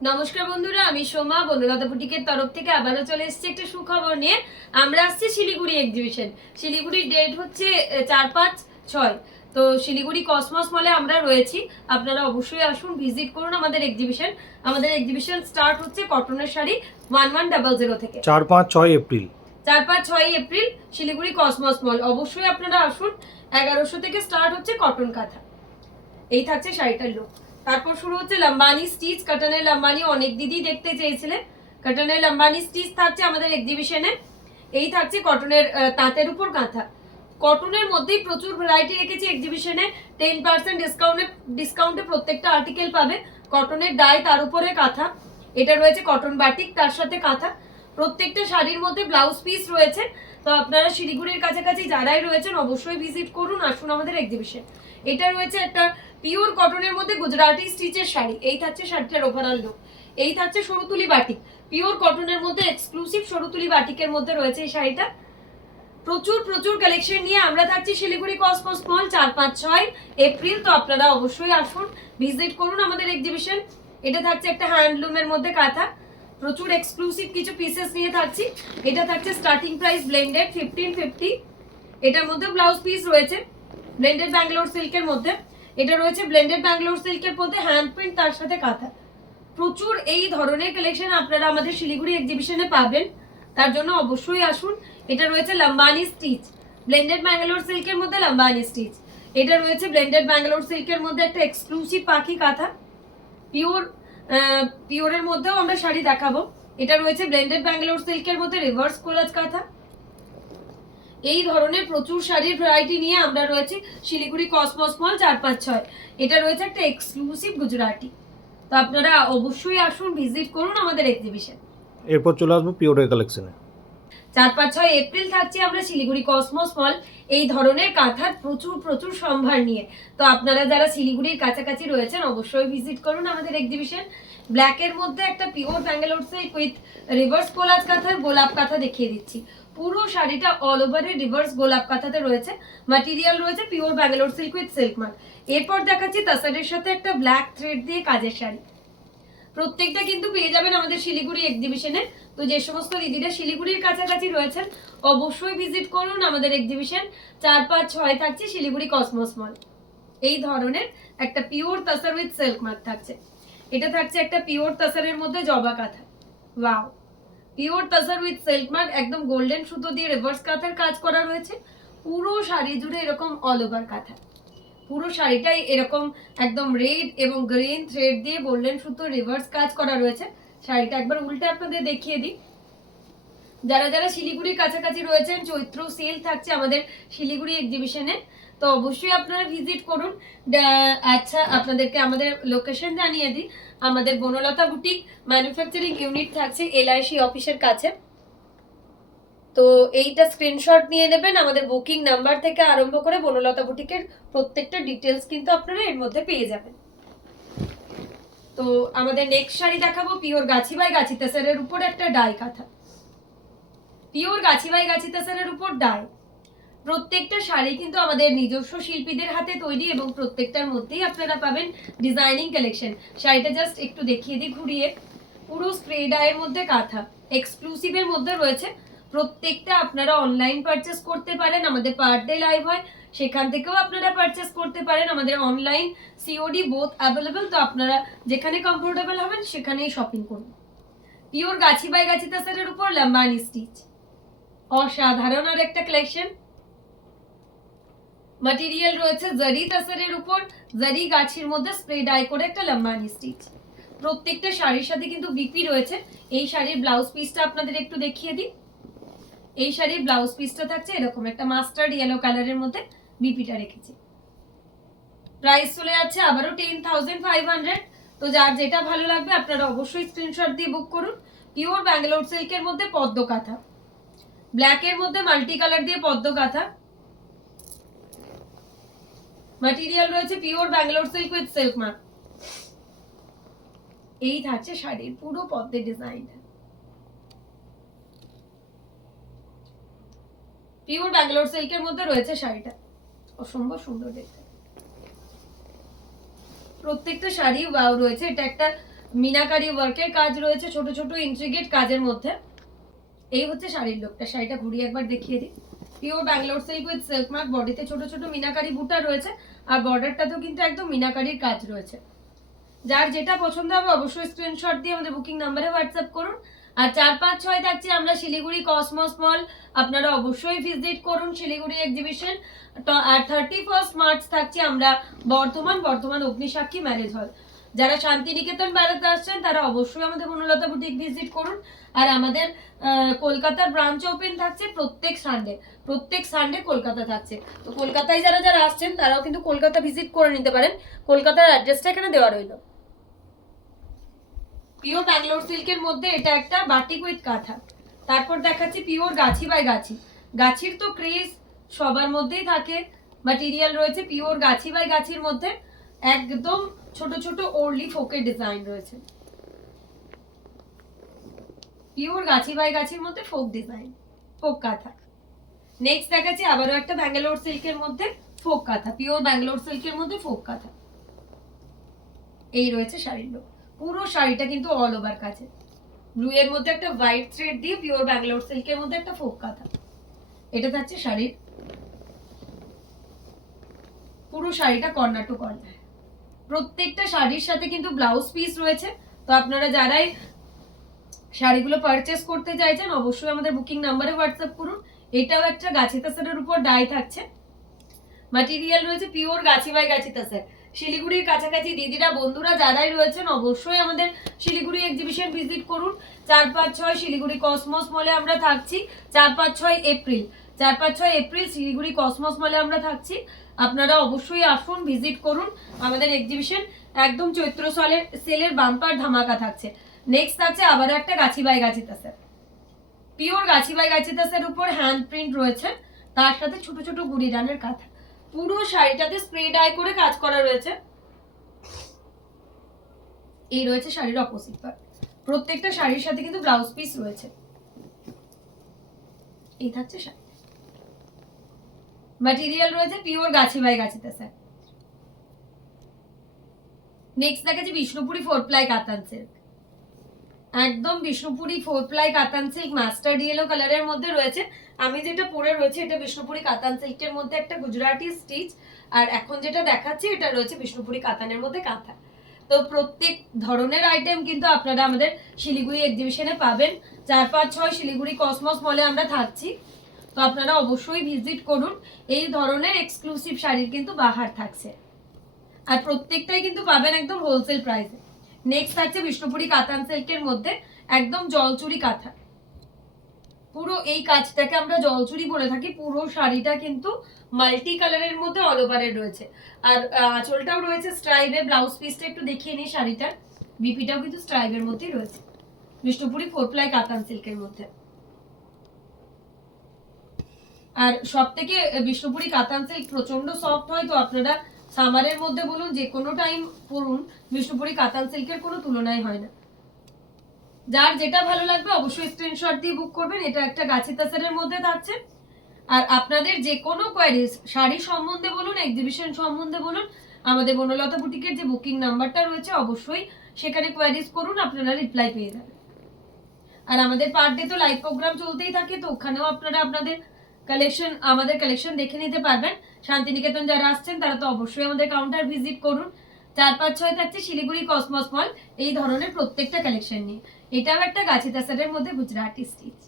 নমস্কার বন্ধুরা, আমি সোমা বনলতা বুটিকের তরফ থেকে আবারও চলে এসেছি একটা সুখবর নিয়ে। আমরা আসছি শিলিগুড়ি এক্সিবিশন। শিলিগুড়ির ডেট হচ্ছে 4, 5, 6। তো শিলিগুড়ি কসমস মলে আমরা রয়েছি। আপনারা অবশ্যই আসুন, ভিজিট করুন আমাদের এক্সিবিশন। আমাদের এক্সিবিশন স্টার্ট হচ্ছে কটনের শাড়ি 1100 থেকে। 4, 5, 6 এপ্রিল 4, 5, 6 এপ্রিল শিলিগুড়ি কসমস মল। অবশ্যই আপনারা আসুন। 1100 থেকে স্টার্ট হচ্ছে কটন কাঁথা। এই থাকছে শাড়িটার লুক। তারপর শুরু হচ্ছে লম্বানি স্টিচ, কাটানের লম্বানি। অনেক দিদি দেখতে চেয়েছিলেন, কাটানের লম্বানি স্টিচ থাকছে আমাদের এক্সিবিশনে। এই থাকছে কটনের তাঁতের উপর কাঁথা। কটনের মধ্যেই প্রচুর ভ্যারাইটি রেখেছি এক্সিবিশনে। 10% ডিসকাউন্টে প্রত্যেকটা আর্টিকেল পাবে। কটনের ডাই, তার উপরে কাঁথা। এটা রয়েছে কটন বাটিক, তার সাথে কাঁথা। প্রত্যেকটা শাড়ির মধ্যে ব্লাউজ পিস রয়েছে। তো আপনারা শিলিগুড়ির কাছাকাছি যারাই রয়েছেন অবশ্যই ভিজিট করুন, আসুন আমাদের এক্সিবিশন। এটা রয়েছে একটা পিওর কটনের মধ্যে গুজরাটি স্টিচের শাড়ি। এই থাকছে শাড়িটার ওভারঅল লুক। এই থাকছে সরুতুলি বাটিক, পিওর কটনের মধ্যে এক্সক্লুসিভ সরুতুলি বাটিকের মধ্যে রয়েছে এই শাড়িটা। প্রচুর প্রচুর কালেকশন নিয়ে আমরা থাকছি শিলিগুড়ি কসমস মল 4, 5, 6 এপ্রিল। তো আপনারা অবশ্যই আসুন, ভিজিট করুন আমাদের এক্সিবিশন। এটা থাকছে একটা হ্যান্ডলুমের মধ্যে কাঁথা। প্রচুর এক্সক্লুসিভ কিছু পিসেস নিয়ে থাকছি। এটা থাকছে স্টার্টিং প্রাইস ব্লেন্ডেড 1550। এটার মধ্যে ব্লাউজ পিস রয়েছে ব্লেন্ডেড ব্যাঙ্গালোর সিল্কের মধ্যে। এটা রয়েছে ব্লেন্ডেড ব্যাঙ্গালোর সিল্কের মধ্যে হ্যান্ড প্রিন্ট, তার সাথে কাঁথা। প্রচুর এই ধরনের কালেকশন আপনারা আমাদের শিলিগুড়ি এক্সিবিশনে পাবেন, তার জন্য অবশ্যই আসুন। এটা রয়েছে লম্বানি স্টিচ, ব্লেন্ডেড ব্যাঙ্গালোর সিল্কের মধ্যে লম্বানি স্টিচ। এটা রয়েছে ব্লেন্ডেড ব্যাঙ্গালোর সিল্কের মধ্যে একটা এক্সক্লুসিভ পাখি কাঁথা। পিওরের মধ্যেও আমরা শাড়ি দেখাবো। এটা রয়েছে ব্লেন্ডেড ব্যাঙ্গালোর সিল্কের মধ্যে রিভার্স কোলাজ কাঁথা। এই ধরনের প্রচুর শাড়ির ভ্যারাইটি নিয়ে আমরা রয়েছি শিলিগুড়ি কসমস মল 4, 5, 6। এটা রয়েছে একটা এক্সক্লুসিভ গুজরাটি। তো আপনারা অবশ্যই আসুন, ভিজিট করুন আমাদের এক্সিবিশন। এরপর চলে আসবো পিওরের কালেকশনে। 4, 5, 6 এপ্রিল থাকছি আমরা শিলিগুড়ি কসমস মল এই ধরনের কাঁথার প্রচুর প্রচুর সম্ভার নিয়ে। তো আপনারা যারা শিলিগুড়ির কাছাকাছি রয়েছেন অবশ্যই ভিজিট করুন আমাদের এক্সিবিশন। ব্ল্যাকের মধ্যে একটা pure Bangalore silk with reverse collage কাঁথার গোলাপ কাঁথা দেখিয়ে দিচ্ছি। পুরো শাড়িটা অল ওভারে রিভার্স গোলাপ কাঁথাতে রয়েছে। ম্যাটেরিয়াল রয়েছে pure Bangalore silk with silk mark. এরপর দেখাচ্ছি তাসারের সাথে একটা ব্ল্যাক থ্রেড দিয়ে কাজের শাড়ি। প্রত্যেকটা কিন্তু পেয়ে যাবেন আমাদের শিলিগুড়ি এক্সিবিশনে। তো যে সমস্ত দিদিরা শিলিগুড়ির কাছাকাছি রয়েছেন অবশ্যই ভিজিট করুন আমাদের এক্সিবিশন। 4, 5, 6 থাকছে শিলিগুড়ি কসমস মল। এই ধরনের একটা পিওর তাসার উইথ সিল্ক মার্ক থাকছে। এটা থাকছে একটা পিওর তাসারের মধ্যে জবা কাঁথা। Wow, pure তাসার with silk mark, একদম গোল্ডেন সুতো দিয়ে রিভার্স কাঁথার কাজ করা রয়েছে। পুরো শাড়ি জুড়ে এরকম অল ওভার কাঁথা। পুরো শাড়িটাই এরকম একদম রেড এবং গ্রিন থ্রেড দিয়ে গোল্ডেন সুতো রিভার্স কাজ করা রয়েছে। শাড়িটা একবার উল্টে আপনাদের দেখিয়ে দিই। যারা যারা শিলিগুড়ির কাছাকাছি রয়েছেন, চৈত্র সেল থাকছে আমাদের শিলিগুড়ি এক্সিবিশনে। তো অবশ্যই আপনারা ভিজিট করুন। আচ্ছা, আপনাদেরকে আমাদের লোকেশন জানিয়ে দিই। আমাদের বনলতা বুটিক ম্যানুফ্যাকচারিং ইউনিট থাকছে এলআইসি অফিসের কাছে। তো এইটা স্ক্রিনশট নিয়ে নেবেন। আমাদের বুকিং নাম্বার থেকে আরম্ভ করে বনলতা বুটিকের প্রত্যেকটা ডিটেলস কিন্তু আপনারা এর মধ্যে পেয়ে যাবেন। তো আমাদের নেক্সট শাড়ি দেখাবো পিওর গাছি বাই গাছি তাসারের উপর একটা ডাই কাঁথা। পিওর গাছি বাই গাছি তাসারের উপর ডাই। প্রত্যেকটা শাড়ি কিন্তু আমাদের নিজস্ব শিল্পীদের হাতে তৈরি এবং প্রত্যেকটার মধ্যেই আপনারা পাবেন ডিজাইনিং কালেকশন। শাড়িটা জাস্ট একটু দেখিয়ে দিই ঘুরিয়ে। পুরো স্প্রে ডাইয়ের মধ্যে কাঁথা, এক্সক্লুসিভের মধ্যে রয়েছে। প্রত্যেকটা আপনারা অনলাইন পারচেস করতে পারেন, আমাদের পার ডে লাইভ হয়, সেখান থেকেও আপনারা পারচেস করতে পারেন। আমাদের অনলাইন সিওডি বোথ অ্যাভেলেবল। তো আপনারা যেখানে কমফোর্টেবল হবেন সেখানেই শপিং করুন। পিওর গাছি বাই গাছি তাসারের উপর লম্বানি স্টিচ, অসাধারণ আর একটা কালেকশন। ম্যাটেরিয়াল রয়েছে জারি তাসারের উপর জারি গাছির মধ্যে স্প্রে ডাই করে একটা লম্বানি স্টিচ। প্রত্যেকটা শাড়ির সাথে কিন্তু বিপি রয়েছে। এই শাড়ির ব্লাউজ পিসটা আপনাদের একটু দেখিয়ে দিই। এই শাড়ির ব্লাউজ পিসটা থাকছে এরকম একটা মাস্টার্ড ইয়েলো কালারের মধ্যে বিপিটা রেখেছি। প্রাইস চলে যাচ্ছে আবারও 10,500। তো যার যেটা ভালো লাগবে আপনারা অবশ্যই স্ক্রিনশট দিয়ে বুক করুন। পিওর ব্যাঙ্গালোর সিল্কের মধ্যে পদ্ম কাঁথা, ব্ল্যাকের মধ্যে মাল্টি কালার দিয়ে পদ্ম কাঁথা। ম্যাটেরিয়াল রয়েছে pure Bangalore silk with silk mark. এই থাকছে শাড়ির পুরো পদ্মের ডিজাইনটা। পিওর ব্যাঙ্গালোর সিল্কের মধ্যে রয়েছে শাড়িটা, অসম্ভব সুন্দর দেখতে। প্রত্যেকটা শাড়ি ওয়াও রয়েছে। এটা একটা মিনাকারি ওয়ার্কের কাজ রয়েছে, ছোট ছোট ইন্ট্রিগেট কাজের মধ্যে। এই হচ্ছে শাড়ির লুকটা। শাড়িটা ঘুরিয়ে একবার দেখিয়ে দিই। Pure Bangalore silk with silk mark, বডিতে ছোট ছোট মিনাকারি বুটা রয়েছে, আর বর্ডারটাতেও কিন্তু একদম মিনাকারির কাজ রয়েছে। যার যেটা পছন্দ হবে অবশ্যই স্ক্রিনশট দিয়ে আমাদের বুকিং নাম্বারে হোয়াটসঅ্যাপ করুন। আর 4, 5, 6 থাকছি আমরা শিলিগুড়ি কসমস মল, আপনারা অবশ্যই ভিজিট করুন শিলিগুড়ি এক্সিবিশন। আর 31 মার্চ থাকছি আমরা বর্ধমান অগ্নিসাক্ষী ম্যারেজ হল। যারা শান্তিনিকেতন বেড়াতে আসছেন তারা অবশ্যই আমাদের বনলতা বুটিক ভিজিট করুন। আর আমাদের কলকাতার ব্রাঞ্চ ওপেন থাকছে প্রত্যেক সানডে কলকাতা থাকছে। তো কলকাতায় যারা যারা আসছেন তারাও কিন্তু কলকাতা ভিজিট করে নিতে পারেন। কলকাতার অ্যাড্রেসটা এখানে দেওয়া রইলো। পিওর ব্যাঙ্গালোর সিল্কের মধ্যে এটা একটা বাটিক উইথ কাঁথা। তারপর দেখাচ্ছি পিওর গাছি বাই গাছি। গাছির তো ক্রেজ সবার মধ্যেই থাকে। ম্যাটেরিয়াল রয়েছে পিওর গাছি বাই গাছির মধ্যে, একদম ছোট ছোট ওরলি ফোকের ডিজাইন রয়েছে। পিওর গাছি বাই গাছির মধ্যে ফোক ডিজাইন, ফোক কাঁথা। নেক্সট দেখাচ্ছি আবারও একটা ব্যাঙ্গালোর সিল্কের মধ্যে ফোক কাঁথা, পিওর ব্যাঙ্গালোর সিল্কের মধ্যে ফোক কাঁথা। এই রয়েছে শাড়ির লুক। পুরো শাড়িটা কিন্তু অল ওভার কাছে, ব্লু এর মধ্যে একটা হোয়াইট থ্রেড দিয়ে পিওর ব্যাঙ্গালোর সিল্কের মধ্যে একটা ফোক কাঁথা। এটা থাকছে শাড়ির পুরো শাড়িটা কর্নার টু কর্নার। প্রত্যেকটা শাড়ির সাথে কিন্তু ব্লাউজ পিস রয়েছে। তো আপনারা যারাই শাড়িগুলো পারচেস করতে চাইছেন অবশ্যই আমাদের বুকিং নাম্বারে হোয়াটসঅ্যাপ করুন। এটাও একটা গাছি তাসারের উপর ডাই থাকছে। ম্যাটেরিয়াল রয়েছে পিওর গাছি বাই গাছি তাসার। শিলিগুড়ির কাছাকাছি দিদিরা বন্ধুরা যারাই রয়েছেন অবশ্যই আমাদের শিলিগুড়ি এক্সিবিশন ভিজিট করুন। 4, 5, 6 শিলিগুড়ি কসমস মলে আমরা থাকছি। 4, 5, 6 এপ্রিল শিলিগুড়ি কসমস মলে আমরা থাকছি। আপনারা অবশ্যই আসুন, ভিজিট করুন আমাদের এক্সিবিশন। একদম চৈত্র সেলের বাম্পার ধামাকা থাকছে। নেক্সট থাকছে আবার একটা গাছি by Gachhi তাসার, pure Gachhi by গাছি তাসার উপর হ্যান্ড প্রিন্ট রয়েছে, তার সাথে ছোট ছোট গুড়ি রানের কাঁথা। পুরো শাড়িটাতে স্প্রে ডাই করে কাজ করা রয়েছে। এই রয়েছে শাড়ির অপোজিট পার্ট। প্রত্যেকটা শাড়ির সাথে কিন্তু ব্লাউজ পিস রয়েছে। এই থাকছে শাড়ি। ম্যাটেরিয়াল রয়েছে pure Gachhi by Gachhi তাসার। Next দেখাচ্ছি বিষ্ণুপুরি 4 প্লাই কাতান সিল্ক। একদম বিষ্ণুপুরি 4 প্লাই কাতান সিল্ক মাস্টার্ড ইয়েলো কালারের মধ্যে রয়েছে। আমি যেটা পরে রয়েছে এটা বিষ্ণুপুরি কাতান সিল্কের মধ্যে একটা গুজরাটি স্টিচ, আর এখন যেটা দেখাচ্ছি এটা রয়েছে বিষ্ণুপুরি কাতানের মধ্যে কাঁথা। তো প্রত্যেক ধরনের আইটেম কিন্তু আপনারা আমাদের শিলিগুড়ি এক্সিবিশনে পাবেন। 4, 5, 6 শিলিগুড়ি কসমস মলে আমরা থাকছি। তো আপনারা অবশ্যই ভিজিট করুন। এই ধরনের এক্সক্লুসিভ শাড়ির কিন্তু বাহার থাকছে, আর প্রত্যেকটাই কিন্তু পাবেন একদম হোলসেল প্রাইসে। নেক্সট থাকছে বিষ্ণুপুরি কাতান সিল্কের মধ্যে একদম জলচুরি কাঁথা। পুরো এই কাজটাকে আমরা জলচুরি বলে থাকি। পুরো শাড়িটা কিন্তু মাল্টি কালারের মধ্যে অল ওভারের রয়েছে, আর আঁচলটাও রয়েছে স্ট্রাইপে। ব্লাউজ পিসটা একটু দেখিয়ে নিই শাড়িটার। বিপিটাও কিন্তু স্ট্রাইপের মধ্যেই রয়েছে, বিষ্ণুপুরি 4 প্লাই কাতান সিল্কের মধ্যে। আর সব থেকে বিষ্ণুপুরি কাতান সিল্ক প্রচন্ড সফট হয়। তো আপনারা সামারের মধ্যে বলুন যে কোনো টাইম পরুন, বিষ্ণুপুরি কাতান সিল্কের কোনো তুলনাই হয় না। যার যেটা ভালো লাগবে অবশ্যই স্ক্রিনশট দিয়ে বুক করবেন। এটা একটা গাছি তাসারের মধ্যে থাকছে। আর আপনাদের যে কোনো কোয়ারিজ শাড়ি সম্বন্ধে বলুন, এক্সিবিশন সম্বন্ধে বলুন, আমাদের বনলতা বুটিকের যে বুকিং নাম্বারটা রয়েছে অবশ্যই সেখানে কোয়ারিজ করুন, আপনারা রিপ্লাই পেয়ে যাবেন। আর আমাদের পার ডে তো লাইভ প্রোগ্রাম চলতেই থাকে, তো ওখানেও আপনারা আমাদের কালেকশন দেখে নিতে পারবেন। শান্তিনিকেতন যারা আসছেন তারা তো অবশ্যই আমাদের কাউন্টার ভিজিট করুন। 4, 5, 6 থাকছে শিলিগুড়ি কসমস মল এই ধরনের প্রত্যেকটা কালেকশন নিয়ে। এটাও একটা গাছি তাসারের মধ্যে গুজরাটি স্টিচ।